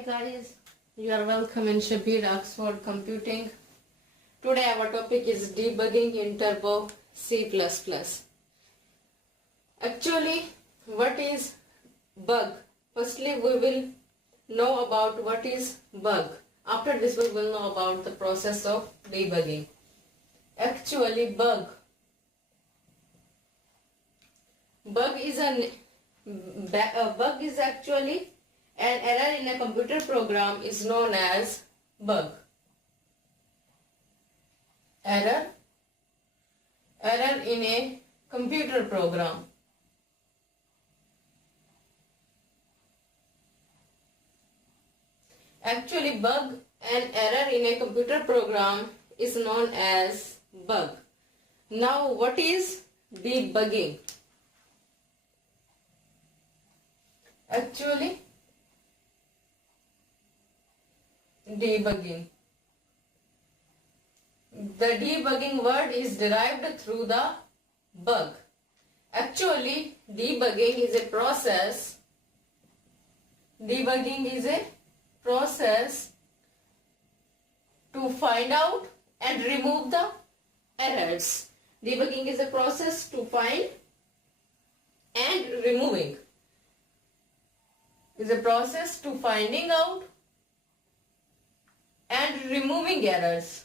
Hi guys, you are welcome in Shabir Oxford Computing. Today our topic is debugging in Turbo C++. Actually, what is bug? Firstly, we will know about what is bug. After this, we will know about the process of debugging. Actually, bug is actually an error in a computer program is known as bug. Error in a computer program. Actually, bug and error in a computer program is known as bug. Now, what is debugging? Actually, debugging. The debugging word is derived through the bug. Actually, debugging is a process. Debugging is a process to find out and remove the errors. Debugging is a process to find and removing. Is a process to finding out and removing errors.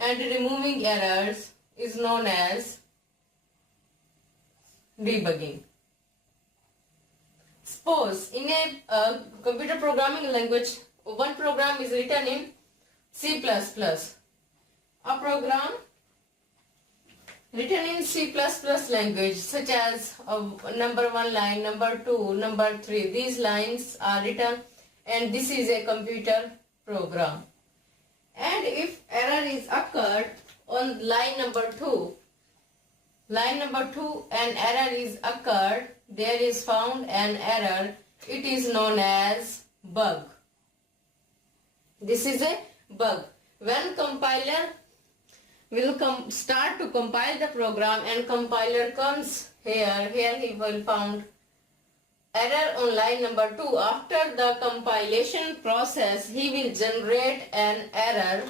And removing errors is known as debugging. Suppose in a computer programming language, one program is written in C++. A program written in C++ language such as number 1 line, number 2, number 3. These lines are written and this is a computer program. And if error is occurred on line number 2 and error is occurred, there is found an error, it is known as bug. This is a bug. When compiler will start to compile the program and compiler comes here he will found error on line number 2. After the compilation process, he will generate an error.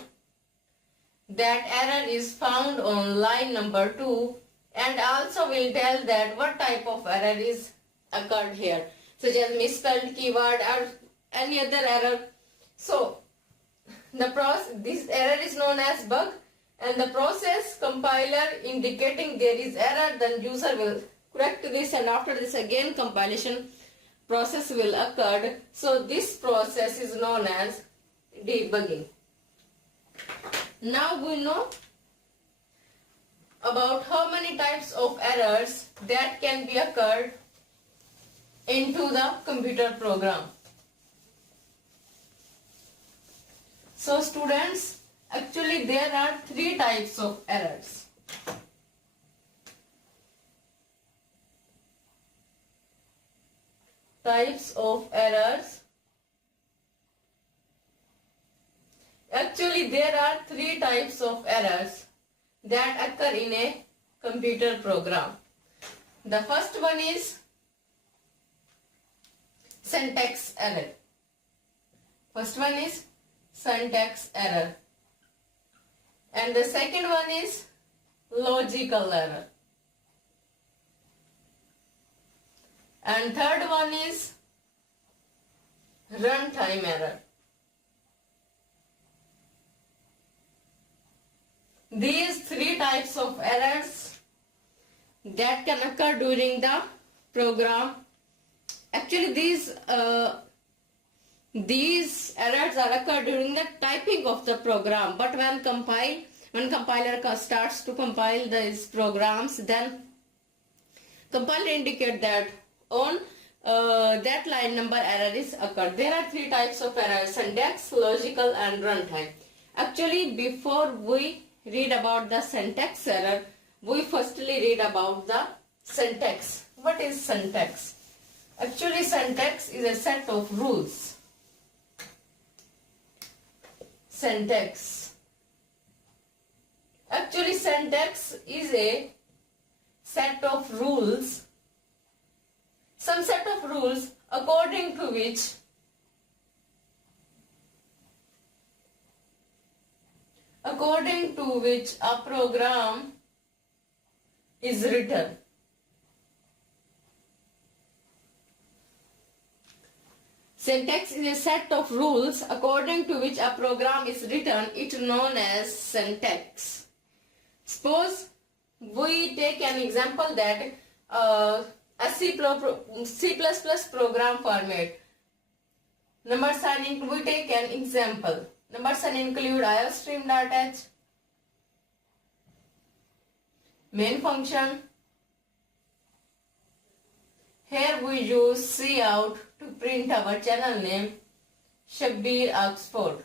That error is found on line number 2 and also will tell that what type of error is occurred here, such as misspelled keyword or any other error. So this error is known as bug, and the process compiler indicating there is error, then user will correct this, and after this again compilation process will occur. So this process is known as debugging. Now we know about how many types of errors that can be occurred into the computer program. So students, actually there are 3 types of errors. Types of errors. Actually, there are 3 types of errors that occur in a computer program. The first one is syntax error. First one is syntax error. And the second one is logical error. And third one is runtime error. These 3 types of errors that can occur during the program. Actually, these errors are occur during the typing of the program. But when compiler starts to compile these programs, then compiler indicate that on that line number error is occurred. There are 3 types of errors: syntax, logical and runtime. Actually, before we read about the syntax error, we firstly read about the syntax. What is syntax? Actually, syntax is a set of rules. Syntax. Actually, syntax is a set of rules. Some set of rules according to which a program is written. Syntax is a set of rules according to which a program is written. It is known as syntax. Suppose we take an example that a C++ program format. Numbers are we take an example. Numbers are include iostream.h, main function. Here we use cout to print our channel name, Shabbir Oxford.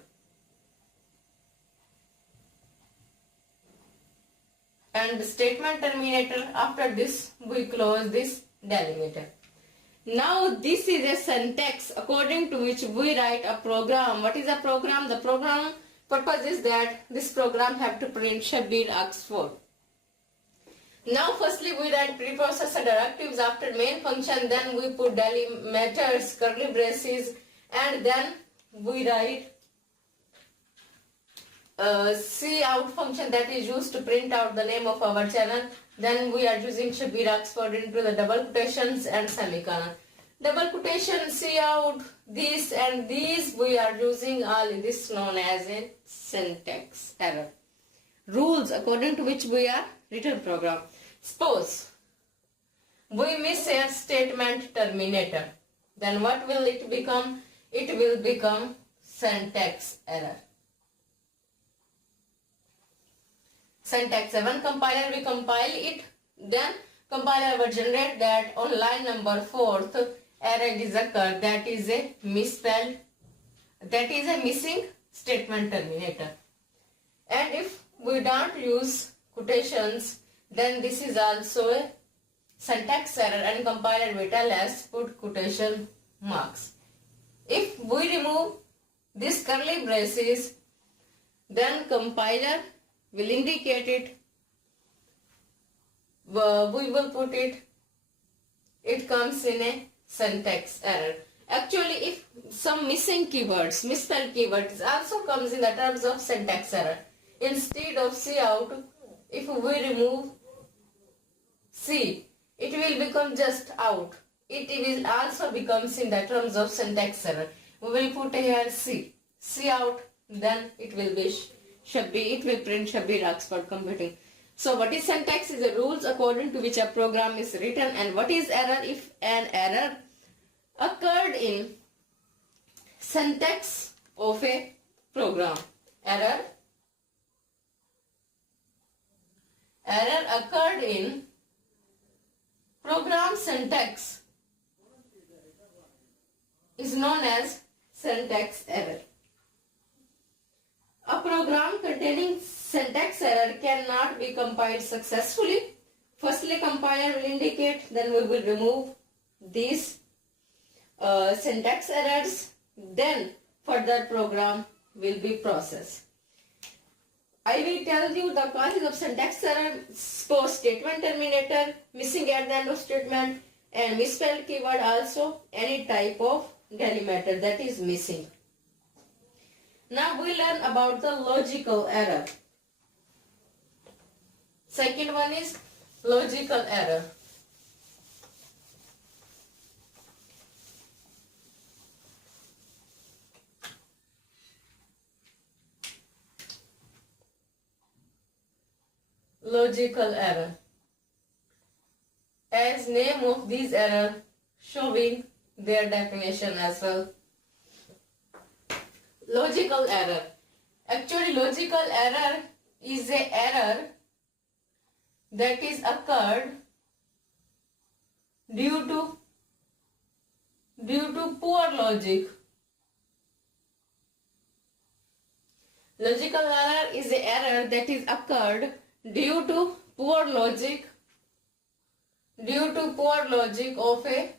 And the statement terminator, after this we close this delimiter. Now this is a syntax according to which we write a program. What is a program? The program purpose is that this program have to print Shabbir Oxford. Now firstly we write preprocessor directives after main function, then we put delimiters, curly braces, and then we write cout function that is used to print out the name of our channel. Then we are using Shabbir Oxford into the double quotations and semicolon. Double quotation, cout, this and these we are using all this known as a syntax error. Rules according to which we are written program. Suppose we miss a statement terminator, then what will it become? It will become syntax error. Syntax error. When compiler we compile it, then compiler will generate that on line number 4th error is occurred, that is a misspelled, that is a missing statement terminator. And if we don't use quotations, then this is also a syntax error and compiler will tell us put quotation marks. If we remove this curly braces, then compiler will indicate it. We will put it. It comes in a syntax error. Actually, if some missing keywords, misspelled keywords also comes in the terms of syntax error. Instead of cout, if we remove C, it will become just out. It will also becomes in the terms of syntax error. We will put here cout, then it will be Shabbir, it will print Shabbir Oxford computing. So what is syntax? Is the rules according to which a program is written. And what is error? If an error occurred in syntax of a program. Error occurred in program syntax is known as syntax error. A program containing syntax error cannot be compiled successfully. Firstly, compiler will indicate, then we will remove these syntax errors, then further program will be processed. I will tell you the causes of syntax error. Suppose statement terminator, missing at the end of statement, and misspelled keyword, also any type of delimiter that is missing. Now we learn about the logical error. Second one is logical error. Logical error. As name of these error showing their definition as well. Logical error. Actually, logical error is a error that is occurred due to poor logic. Logical error is a error that is occurred due to poor logic of a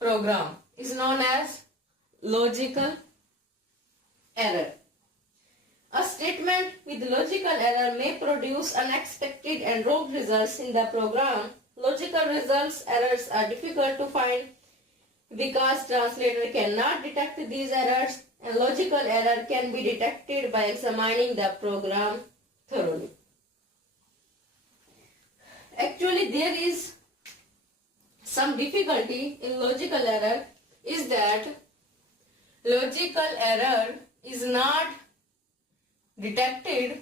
program is known as logical error. A statement with logical error may produce unexpected and wrong results in the program. Logical results errors are difficult to find because translator cannot detect these errors, and logical error can be detected by examining the program thoroughly. Actually, there is some difficulty in logical error is that logical error is not detected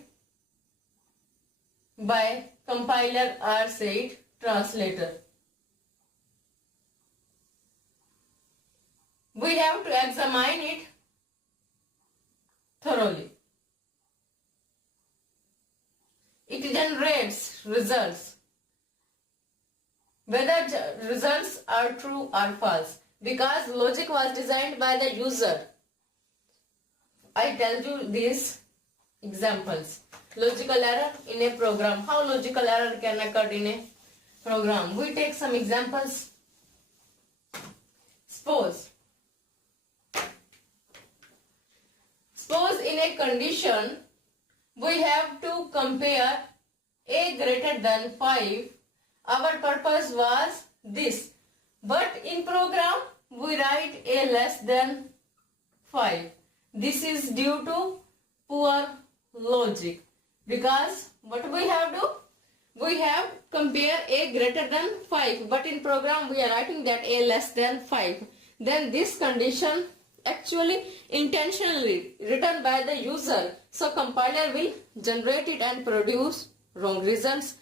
by compiler or say it translator. We have to examine it thoroughly. It generates results, whether results are true or false, because logic was designed by the user. I tell you these examples. Logical error in a program. How logical error can occur in a program? We take some examples. Suppose in a condition we have to compare a greater than 5. Our purpose was this. But in program we write a less than 5. This is due to poor logic. Because what we have to? We have compare a greater than 5. But in program we are writing that a less than 5. Then this condition actually intentionally written by the user. So compiler will generate it and produce wrong results.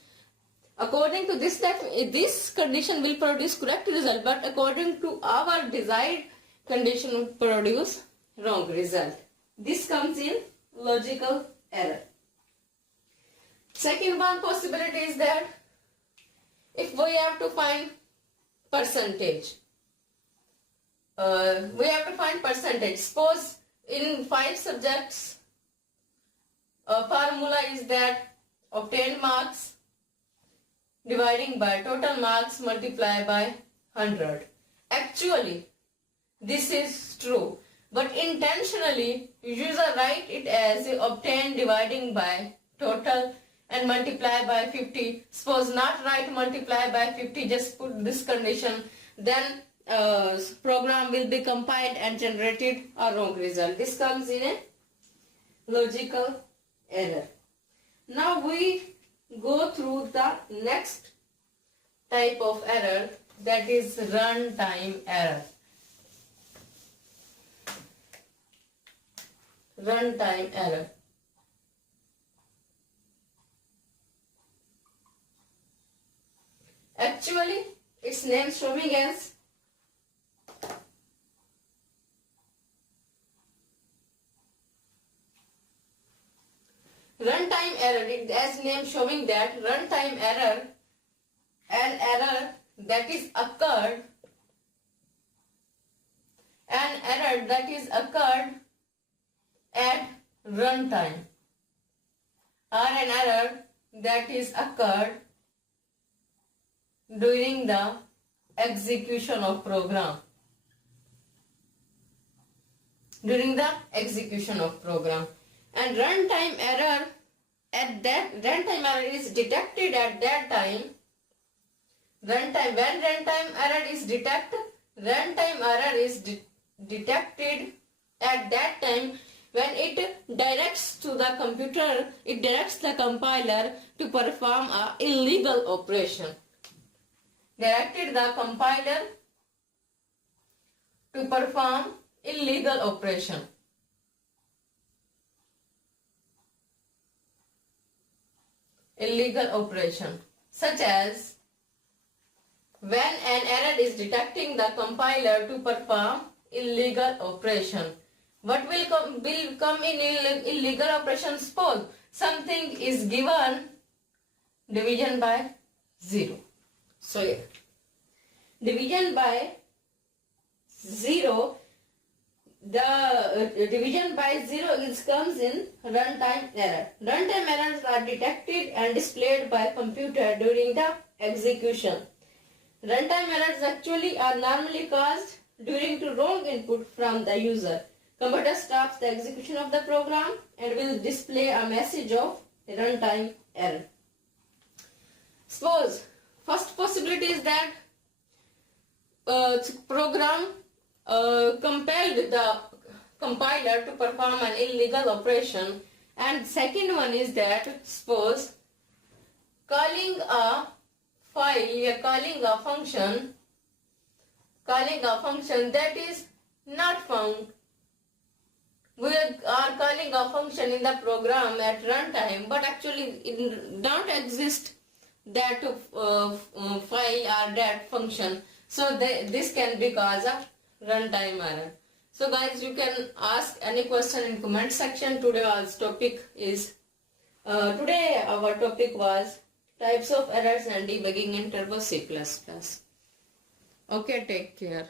According to this step, this condition will produce correct result, but according to our desired condition will produce wrong result. This comes in logical error. Second one possibility is that if we have to find percentage, Suppose in 5 subjects, formula is that obtained marks dividing by total marks multiplied by 100. Actually, this is true, but intentionally user write it as obtained dividing by total and multiply by 50. Suppose not write multiply by 50, just put this condition, then program will be compiled and generated a wrong result. This comes in a logical error. Now we go through the next type of error, that is runtime error. Runtime error. Actually, its name showing as runtime error. It has name showing that runtime error, an error that is occurred, at runtime, or an error that is occurred during the execution of program. And runtime error is detected at that time. When runtime error is detected at that time when it directs the compiler to perform a illegal operation. Directed the compiler to perform illegal operation. Such as when an error is detecting the compiler to perform illegal operation. What will come in illegal operation? Suppose something is given division by 0. So division by 0, the division by 0 comes in runtime error. Runtime errors are detected and displayed by computer during the execution. Runtime errors actually are normally caused during to wrong input from the user. Computer stops the execution of the program and will display a message of runtime error. Suppose first possibility is that program compelled the compiler to perform an illegal operation, and second one is that suppose calling a file, we are calling a function that is not found. We are calling a function in the program at runtime, but actually it don't exist that file or that function. So this can be cause of runtime error. So guys, you can ask any question in comment section. Today our topic was types of errors and debugging in Turbo C++. Okay, take care.